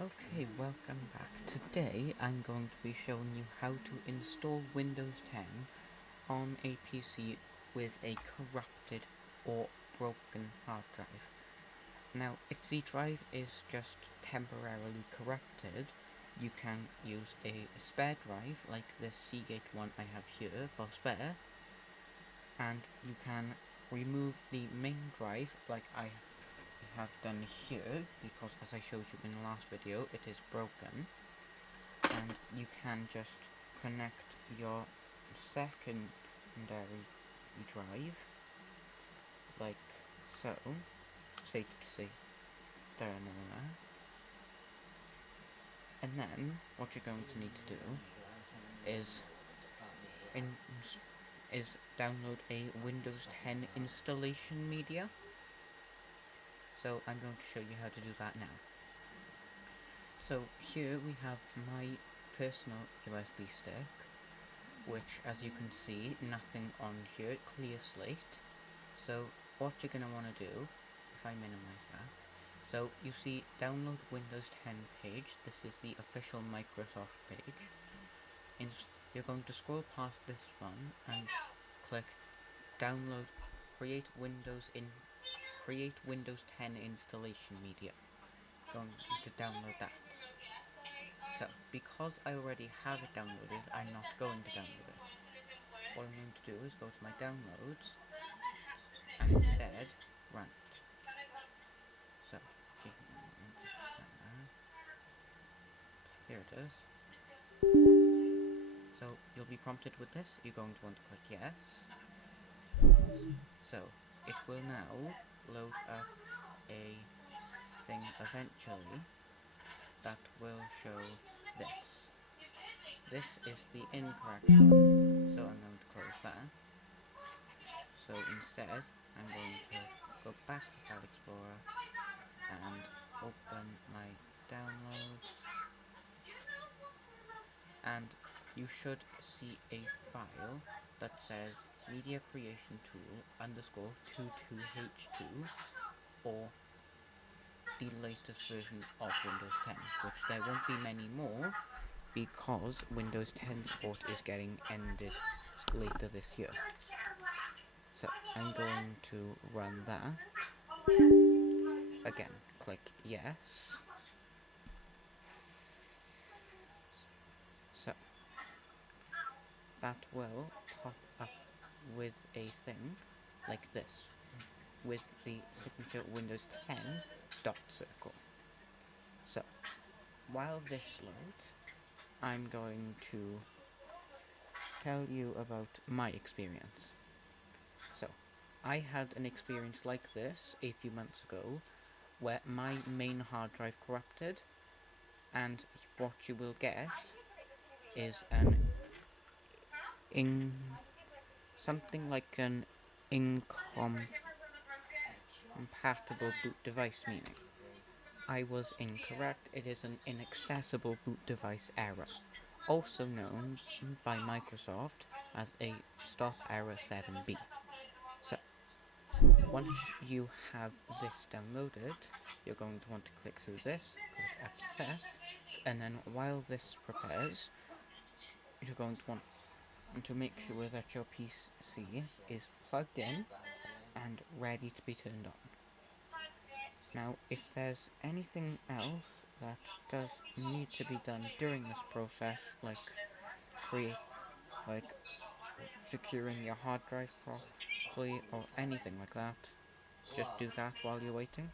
Okay, welcome back. Today I'm going to be showing you how to install Windows 10 on a PC with a corrupted or broken hard drive. Now, if the drive is just temporarily corrupted, you can use a spare drive like the Seagate one I have here for spare, and you can remove the main drive like I have done here, because as I showed you in the last video it is broken, and you can just connect your secondary drive like so, say there and there, and then what you're going to need to do is in, is download a Windows 10 installation media. So I'm going to show you how to do that now. So here we have my personal USB stick, which, as you can see, nothing on here, clear slate. So what you're going to want to do, if I minimize that, so you see download Windows 10 page, this is the official Microsoft page. You're going to scroll past this one and click download create Windows 10 installation media. Going to download that. So, because I already have it downloaded, I'm not going to download it. What I'm going to do is go to my downloads and instead run it. So, just here it is. So, you'll be prompted with this. You're going to want to click yes. So, it will now load up a thing eventually that will show this. This is the incorrect one, so I'm going to close that. So instead, I'm going to go back to File Explorer and open my downloads, and you should see a file that says media creation tool underscore 22h2 or the latest version of Windows 10, which there won't be many more because Windows 10 support is getting ended later this year. So I'm going to run that. Again, click yes. So that will pop up with a thing like this, with the signature Windows 10 dot circle. So while this loads, I'm going to tell you about my experience. So I had an experience like this a few months ago where my main hard drive corrupted, and what you will get is something like an incompatible boot device, meaning I was incorrect. It is an inaccessible boot device error, also known by Microsoft as a stop error 7B. So once you have this downloaded, you're going to want to click through this, click accept, and then while this prepares, you're going to want to make sure that your PC is plugged in and ready to be turned on. Now, if there's anything else that does need to be done during this process, like like securing your hard drive properly or anything like that, just do that while you're waiting.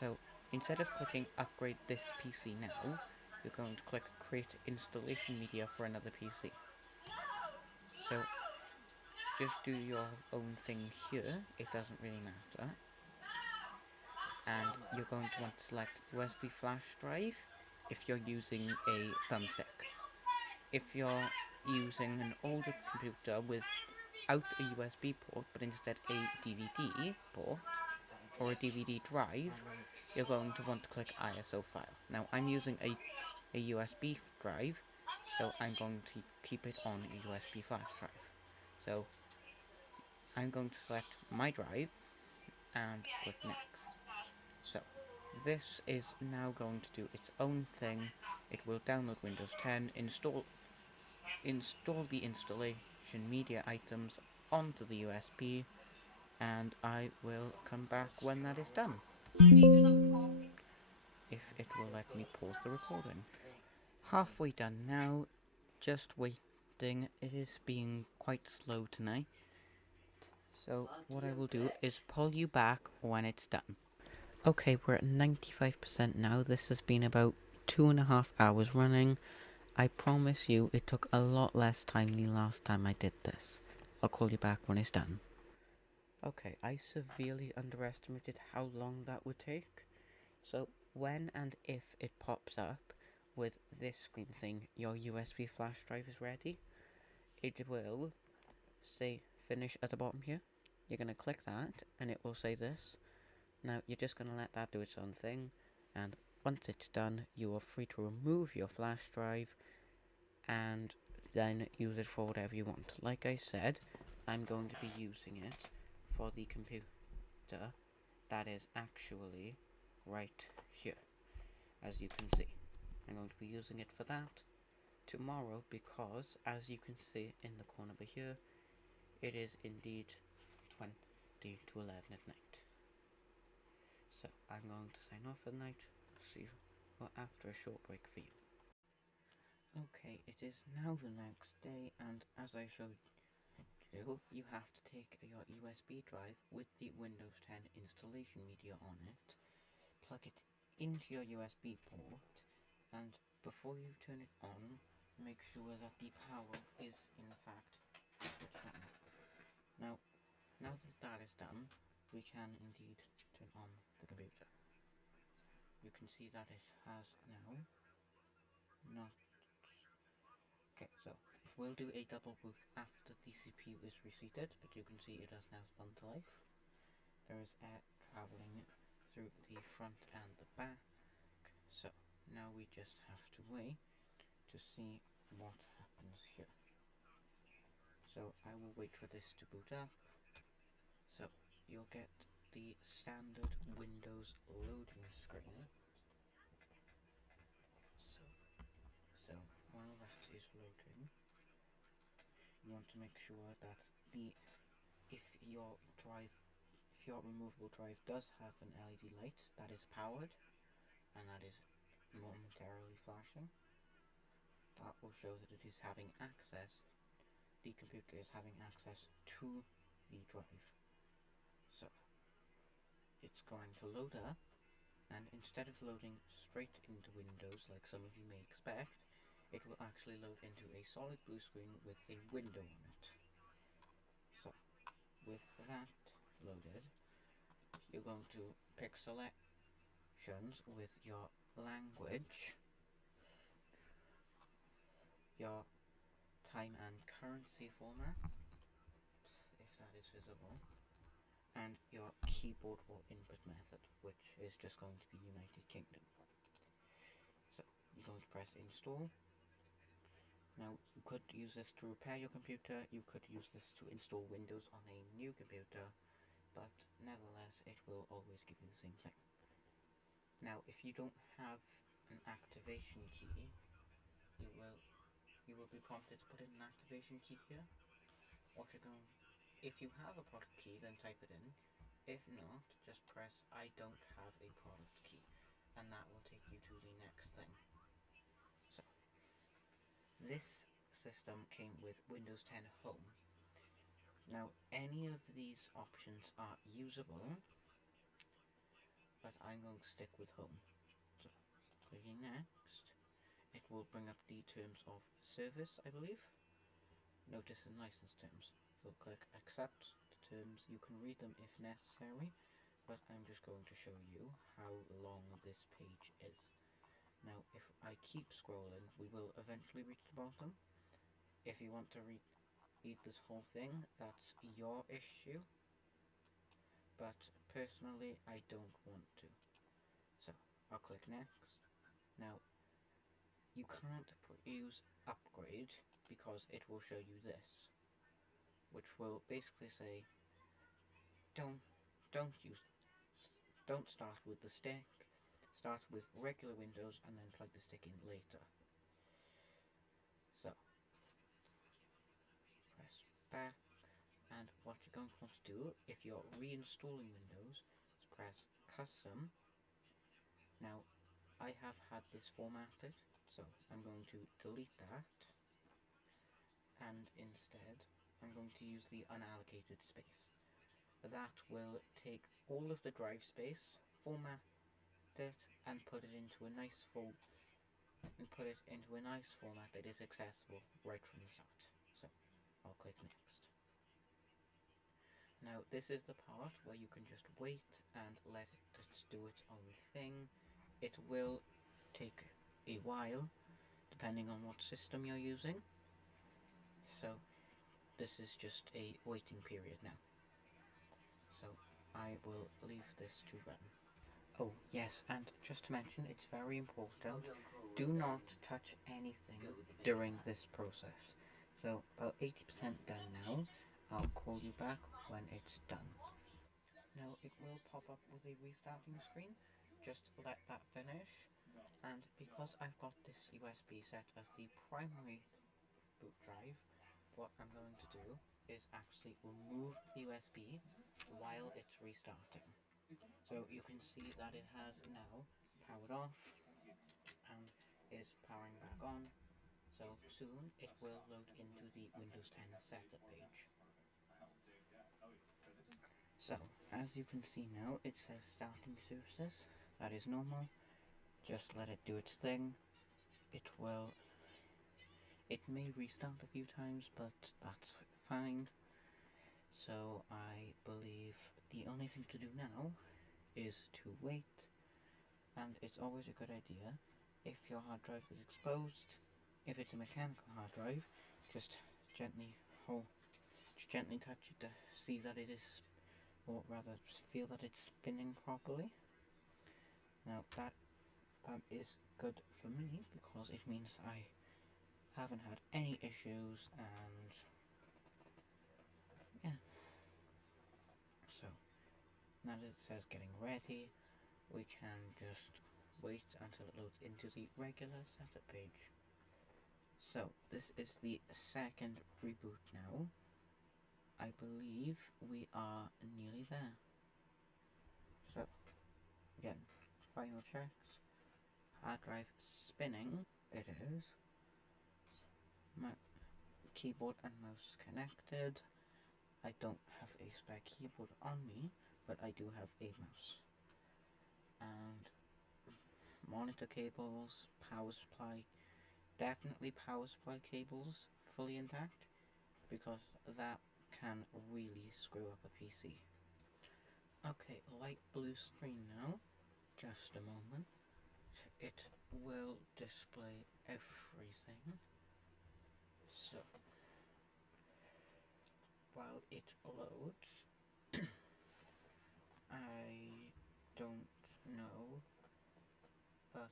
So instead of clicking upgrade this PC now, you're going to click create installation media for another PC. So just do your own thing here, it doesn't really matter. And you're going to want to select USB flash drive if you're using a thumbstick. If you're using an older computer without a USB port but instead a DVD port or a DVD drive, you're going to want to click ISO file. Now I'm using a USB drive, so I'm going to keep it on a USB flash drive. So I'm going to select my drive and click next. So this is now going to do its own thing. It will download Windows 10, install the installation media items onto the USB, and I will come back when that is done. If it will let me pause the recording. Halfway done now, just waiting. It is being quite slow tonight. So what I will do is pull you back when it's done. Okay, we're at 95% now. This has been about 2.5 hours running. I promise you it took a lot less time than last time I did this. I'll call you back when it's done. Okay, I severely underestimated how long that would take. So when and if it pops up with this screen saying your USB flash drive is ready, it will say finish at the bottom here. You're going to click that and it will say this. Now you're just going to let that do its own thing, and once it's done you are free to remove your flash drive and then use it for whatever you want. Like I said, I'm going to be using it for the computer that is actually right here, as you can see. I'm going to be using it for that tomorrow because, as you can see in the corner over here, it is indeed 20 to 11 at night. So I'm going to sign off for the night. See you after a short break for you. Okay, it is now the next day, and as I showed you, you have to take your USB drive with the Windows 10 installation media on it, plug it into your USB port, and before you turn it on, make sure that the power is in fact switched on. Now that that is done, we can indeed turn on the computer. You can see that it has now not... Okay, so it will do a double boot after the CPU is reseated, but you can see it has now spun to life. There is air travelling through the front and the back, so now we just have to wait to see what happens here. So I will wait for this to boot up. So you'll get the standard Windows loading screen. So while that is loading, you want to make sure that if your removable drive does have an LED light that is powered and that is momentarily flashing, that will show that it is having access. The computer is having access to the drive. So it's going to load up, and instead of loading straight into Windows like some of you may expect, it will actually load into a solid blue screen with a window on it. So with that loaded, you're going to pick selections with your language, your time and currency format, if that is visible, and your keyboard or input method, which is just going to be United Kingdom. So you're going to press install. Now you could use this to repair your computer, you could use this to install Windows on a new computer, but nevertheless it will always give you the same thing. Now if you don't have an activation key, you will be prompted to put in an activation key here. If you have a product key, then type it in. If not, just press I don't have a product key, and that will take you to the next thing. So this system came with Windows 10 Home. Now any of these options are usable, but I'm going to stick with Home. So clicking next, it will bring up the terms of service, I believe. Notice and license terms. You'll click accept the terms. You can read them if necessary, but I'm just going to show you how long this page is. Now if I keep scrolling, we will eventually reach the bottom. If you want to read this whole thing, that's your issue, but personally I don't want to. So I'll click next. Now you can't use upgrade because it will show you this, which will basically say don't start with the stick, start with regular Windows and then plug the stick in later. So, press back, and what you're going to want to do if you're reinstalling Windows is press Custom. Now, I have had this formatted, so I'm going to delete that, and instead I'm going to use the unallocated space. That will take all of the drive space, format it, and put it into a nice format that is accessible right from the start. So I'll click next. Now this is the part where you can just wait and let it just do its own thing. It will take a while depending on what system you're using. So this is just a waiting period now. So I will leave this to run. Oh yes, and just to mention, it's very important, do not touch anything during this process. So about 80% done now. I'll call you back when it's done. Now it will pop up with a restarting screen. Just let that finish. And because I've got this USB set as the primary boot drive, what I'm going to do is actually remove the USB while it's restarting. So you can see that it has now powered off and is powering back on. So soon it will load into the Windows 10 setup page. So as you can see now, it says starting services. That is normal. Just let it do its thing. It may restart a few times, but that's fine. So I believe the only thing to do now is to wait, and it's always a good idea if your hard drive is exposed. If it's a mechanical hard drive, just gently touch it to see that it is, or rather feel that it's spinning properly. Now that is good for me because it means I haven't had any issues, and yeah. So now that it says getting ready, we can just wait until it loads into the regular setup page. So this is the second reboot now. I believe we are nearly there. So again, final checks. Hard drive spinning, it is. My keyboard and mouse connected. I don't have a spare keyboard on me, but I do have a mouse. And monitor cables, power supply, definitely power supply cables fully intact, because that can really screw up a PC. Okay, light blue screen now. Just a moment. It will display everything. So, while it loads, I don't know, but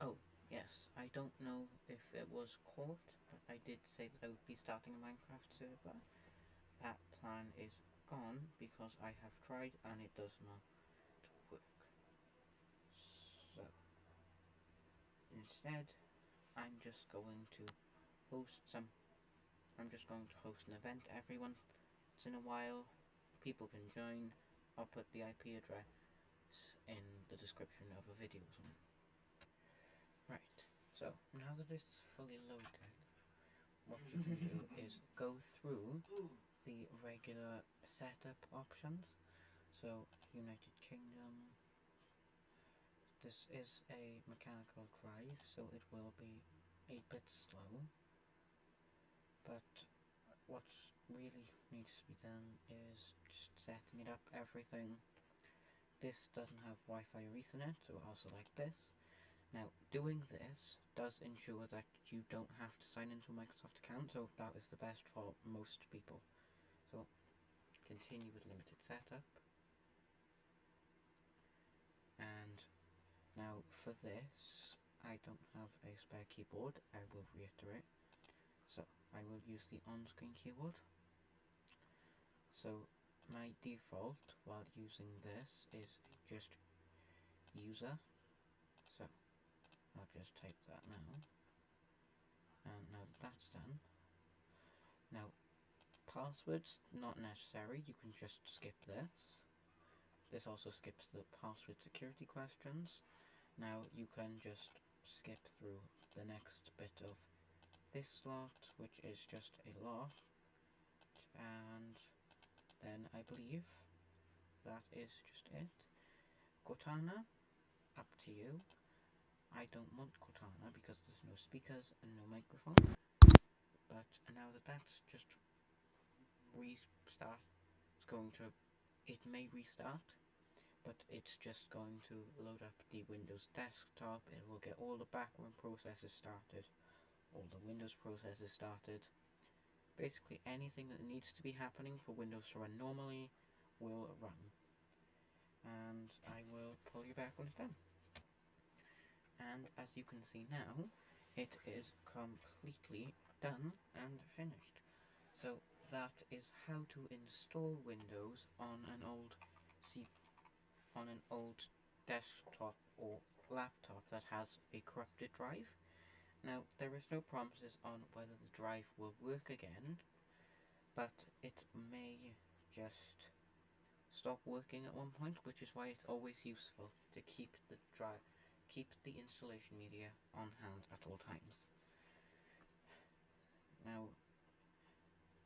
oh yes, I don't know if it was caught, but I did say that I would be starting a Minecraft server. That plan is gone because I have tried and it does not work. So instead, I'm just going to host an event every once in a while. People can join. I'll put the IP address in the description of a video or something. Right, so now that it's fully loaded, what you can do is go through the regular setup options. So, United Kingdom. This is a mechanical drive, so it will be a bit slow. But what really needs to be done is just setting it up, everything. This doesn't have Wi-Fi or Ethernet, so I'll select this. Now, doing this does ensure that you don't have to sign into a Microsoft account, so that is the best for most people. So, continue with limited setup. And now for this, I don't have a spare keyboard, I will reiterate. So, I will use the on-screen keyboard. So, my default while using this is just user. So I'll just type that now. And now that that's done, now passwords not necessary, you can just skip this. This also skips the password security questions. Now you can just skip through the next bit of this slot, which is just a lot, and then I believe that is just it. Cortana, up to you. I don't want Cortana because there's no speakers and no microphone, but now that that's just restart, it may restart, but it's just going to load up the Windows desktop. It will get all the background processes started, all the Windows processes started. Basically anything that needs to be happening for Windows to run normally will run. And I will pull you back when it's done. And as you can see now, it is completely done and finished. So that is how to install Windows on an old desktop or laptop that has a corrupted drive. Now, there is no promises on whether the drive will work again, but it may just stop working at one point, which is why it's always useful to keep the installation media on hand at all times. Now,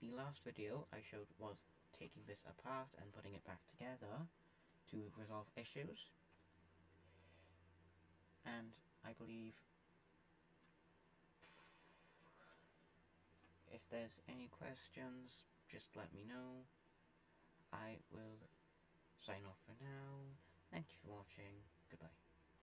the last video I showed was taking this apart and putting it back together to resolve issues, and I believe if there's any questions, just let me know. I will sign off for now. Thank you for watching. Goodbye.